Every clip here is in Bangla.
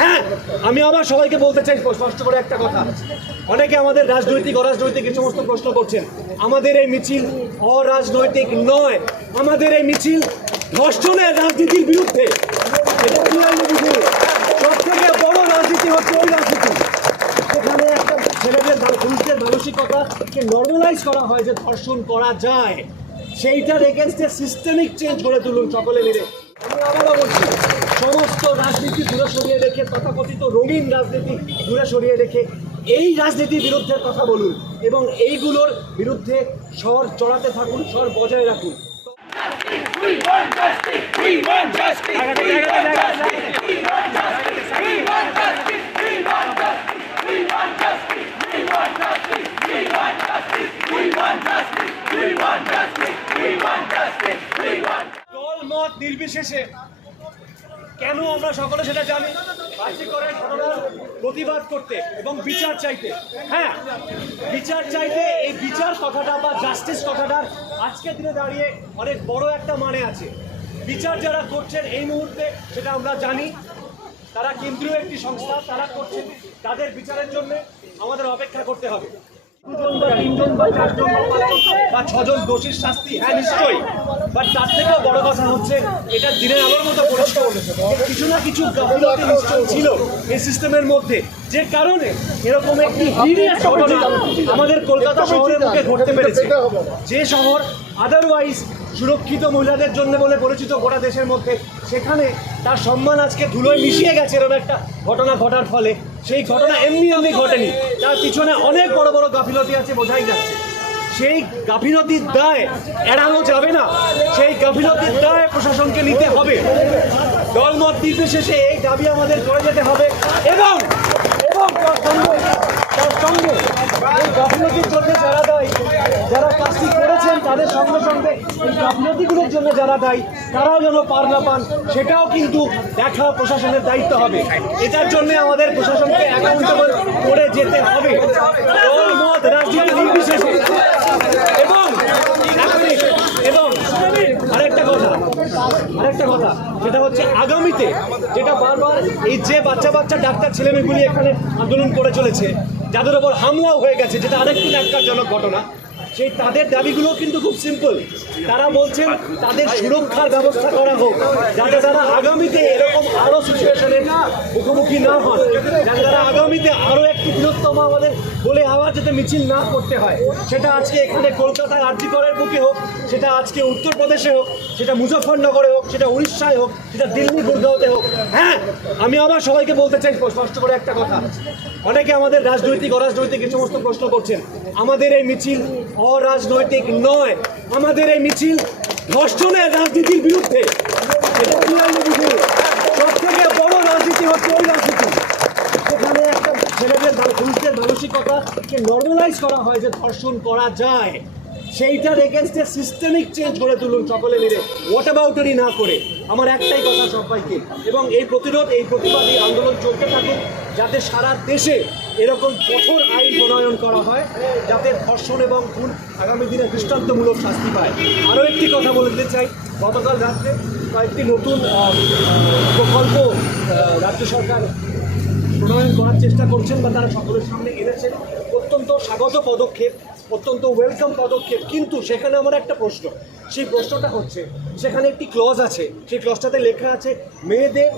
হ্যাঁ আমি আবার সবাইকে বলতে চাই স্পষ্ট করে একটা কথা। অনেকে আমাদের রাজনৈতিক, অরাজনৈতিক এই সমস্ত প্রশ্ন করছেন। আমাদের এই মিছিল অরাজনৈতিক নয়। আমাদের এই মিছিল ধর্ষণের রাজনীতির বিরুদ্ধে। এটা বড় রাজনীতি হচ্ছে ওই রাজনীতি। সেখানে একটা ছেলেদের পুরুষদের মানসিকতাকে নর্মালাইজ করা হয় যে ধর্ষণ করা যায়। সেইটার এগেনস্টে সিস্টেমিক চেঞ্জ করে তুলুন সকলে মিলে। আমি আবারও বলছি সমস্ত রাজনীতি দূরে সরিয়ে রেখে, তথাকথিত রঙিন রাজনীতি দূরে সরিয়ে রেখে এই রাজনীতির বিরুদ্ধে কথা বলুন এবং এইগুলোর বিরুদ্ধে স্বর চড়াতে থাকুন, স্বর বজায় রাখুন। দল মত নির্বিশেষে কেন আমরা সকলে সেটা জানি? প্রতিবাদ করতে এবং বিচার চাইতে। হ্যাঁ বিচার চাইতে এই বিচার কথাটা বা জাস্টিস কথাটার আজকের দিনে দাঁড়িয়ে অনেক বড় একটা মানে আছে। বিচার যারা করছেন এই মুহূর্তে সেটা আমরা জানি। তারা কেন্দ্রীয় একটি সংস্থা, তারা করছেন তাদের বিচারের জন্য আমাদের অপেক্ষা করতে হবে। বা ছজন দোষীর শাস্তি হ্যাঁ তার থেকেও বড় কথা হচ্ছে, এটা দিনের কিছু না কিছু নিশ্চয় ছিল এই সিস্টেমের মধ্যে। যে কারণে এরকম একটি ঘটনা আমাদের কলকাতা শহরের মুখে ঘটতে পেরেছে। যে শহর আদারওয়াইজ সুরক্ষিত মহিলাদের জন্য বলে পরিচিত গোটা দেশের মধ্যে, সেখানে তার সম্মান আজকে ধুলোয় মিশিয়ে গেছে এরকম একটা ঘটনা ঘটার ফলে। সেই ঘটনা এমনি এমনি ঘটেনি। তার পিছনে অনেক বড় বড় গাফিলতি আছে, বোঝাই যাচ্ছে। সেই গাফিলতির দায় এড়ানো যাবে না। সেই গাফিলতির দায় প্রশাসনকে নিতে হবে। দলমত নির্বিশেষে এই দাবি আমাদের করে যেতে হবে এবং এবং তার সঙ্গে তার সঙ্গে এই গাফিলতির জন্য যারা দায়ী, যারা কাজটি করেছেন, তাদের সঙ্গে সঙ্গে এই গাফিলতিগুলোর জন্য যারা দায়ী, তারাও যেন পার না পান, সেটাও কিন্তু দেখা প্রশাসনের দায়িত্ব হবে। এটার জন্য আমাদের প্রশাসনকে করে যেতে হবে। এবং আরেকটা কথা আরেকটা কথা হচ্ছে আগামীতে যেটা বারবার এই যে বাচ্চা বাচ্চা ডাক্তার ছেলেমেয়েগুলি এখানে আন্দোলন করে চলেছে, যাদের ওপর হামলাও হয়ে গেছে, যেটা আরেকটি ন্যাক্কারজনক ঘটনা। সেই তাদের দাবিগুলো কিন্তু খুব সিম্পল তারা বলছেন তাদের সুরক্ষার ব্যবস্থা করা হোক, যাতে তারা আগামীতে এরকম আরও সিচুয়েশনের মুখোমুখি না হন, যাতে তারা আগামীতে আরও একটু বৃহত্তম আমাদের বলে আবার যাতে মিছিল না করতে হয়। সেটা আজকে এখানে কলকাতায় আর্যিকরের বুকে হোক, সেটা আজকে উত্তরপ্রদেশে হোক, সেটা মুজফরনগরে হোক, সেটা উড়িষ্যায় হোক, সেটা দিল্লি গুরগাঁওতে হোক। হ্যাঁ আমি আবার সবাইকে বলতে চাই স্পষ্ট করে একটা কথা। অনেকে আমাদের রাজনৈতিক, অরাজনৈতিক এই সমস্ত প্রশ্ন করছেন। আমাদের এই মিছিল অরাজনৈতিক নয়। আমাদের এই মিছিল ধর্ষণের রাজনীতির বিরুদ্ধে। সব থেকে বড় রাজনীতি হচ্ছে ওই রাজনীতি। সেখানে একটা ছেলেদের পুরুষদের মানসিকতাকে নর্মালাইজ করা হয় যে ধর্ষণ করা যায়। সেইটার এগেনস্টে সিস্টেমিক চেঞ্জ করে তুলুন সকলে মিলে। হোয়াট অ্যাবাউটারি না করে? আমার একটাই কথা সবাইকে। এবং এই প্রতিরোধ, এই প্রতিবাদ এই আন্দোলন চলতে থাকুক। যাতে সারা দেশে এরকম কঠোর আইন প্রণয়ন করা হয়, যাতে ধর্ষণ এবং খুন আগামী দিনে দৃষ্টান্তমূলক শাস্তি পায়। আরও একটি কথা বলে দিতে চাই, গতকাল রাত্রে কয়েকটি নতুন প্রকল্প রাজ্য সরকার প্রণয়ন করার চেষ্টা করছেন বা তারা সকলের সামনে এনেছেন। অত্যন্ত স্বাগত পদক্ষেপ। অত্যন্ত ওয়েলকাম পদক্ষেপ। কিন্তু সেখানে আমার একটা প্রশ্ন। সেই প্রশ্নটা হচ্ছে, সেখানে একটি ক্লজ আছে। সেই ক্লজটাতে লেখা আছে, মেয়েদের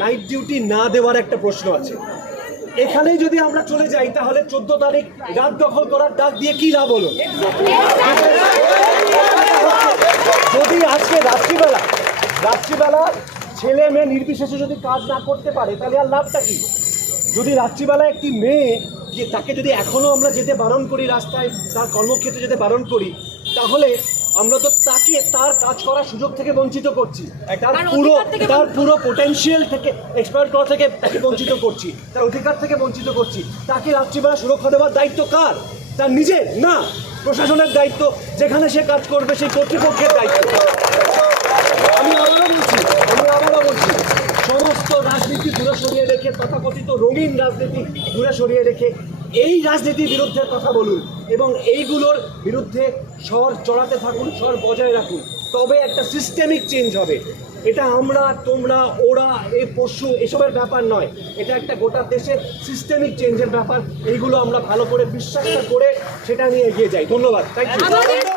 নাইট ডিউটি না দেওয়ার একটা প্রশ্ন আছে। এখানেই যদি আমরা চলে যাই, তাহলে চোদ্দ তারিখ রাত দখল করার ডাক দিয়ে কি না হলো? যদি আজকে রাত্রিবেলা রাত্রিবেলা ছেলে মেয়ে নির্বিশেষে যদি কাজ না করতে পারে, তাহলে আর লাভটা কি? যদি রাত্রিবেলা একটি মেয়ে যে তাকে যদি এখনও আমরা যেতে বারণ করি রাস্তায় তার কর্মক্ষেত্রে যেতে বারণ করি তাহলে আমরা তো তাকে তার কাজ করার সুযোগ থেকে বঞ্চিত করছি। তার পুরো তার পুরো পোটেনশিয়াল থেকে এক্সপায়ার করা থেকে তাকে বঞ্চিত করছি। তার অধিকার থেকে বঞ্চিত করছি। তাকে রাত্রিবেলা সুরক্ষা দেওয়ার দায়িত্ব কার? তার নিজের? না। প্রশাসনের দায়িত্ব। যেখানে সে কাজ করবে সেই কর্তৃপক্ষের দায়িত্ব। আমি আবারও বলছি সমস্ত রাজনীতি দূরে সরিয়ে রেখে তথাকথিত রঙিন রাজনীতি দূরে সরিয়ে রেখে এই রাজনীতির বিরুদ্ধে কথা বলুন এবং এইগুলোর বিরুদ্ধে স্বর চড়াতে থাকুন, স্বর বজায় রাখুন। তবে একটা সিস্টেমিক চেঞ্জ হবে। এটা আমরা, তোমরা, ওরা এই পশু, এসবের ব্যাপার নয়। এটা একটা গোটা দেশের সিস্টেমিক চেঞ্জের ব্যাপার। এইগুলো আমরা ভালো করে বিশ্বাসটা করে সেটা নিয়ে এগিয়ে যাই। ধন্যবাদ। Thank you